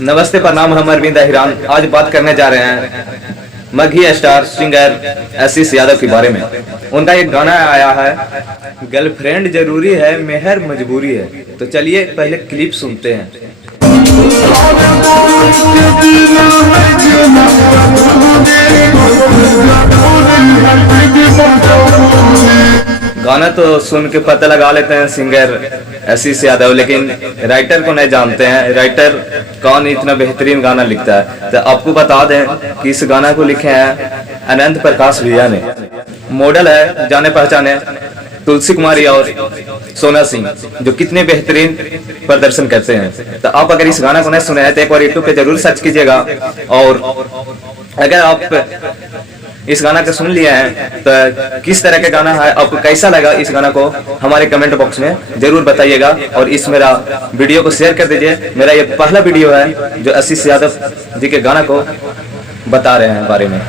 नमस्ते, प्रणाम। हम अरविंद अहिरान आज बात करने जा रहे हैं मगही स्टार सिंगर आशीष यादव के बारे में। उनका एक गाना आया है, गर्लफ्रेंड जरूरी है मेहर मजबूरी है। तो चलिए पहले क्लिप सुनते हैं। गाना तो सुन के पता लगा लेते हैं सिंगर आशीष यादव, लेकिन राइटर को नहीं जानते हैं। राइटर कौन इतना बेहतरीन गाना लिखता है। तो आपको बता दें कि इस गाना को लिखे हैं अनंत प्रकाश भैया ने। मॉडल है जाने पहचाने तुलसी कुमारी और सोना सिंह, जो कितने बेहतरीन प्रदर्शन करते हैं। तो आप अगर इस गाना को नहीं सुने हैं तो एक बार यूट्यूब पे जरूर सर्च कीजिएगा। और अगर आप इस गाना को सुन लिए हैं तो किस तरह का गाना है, आपको कैसा लगा इस गाना को हमारे कमेंट बॉक्स में जरूर बताइएगा। और इस मेरा वीडियो को शेयर कर दीजिए। मेरा ये पहला वीडियो है जो आशीष यादव जी के गाना को बता रहे हैं बारे में।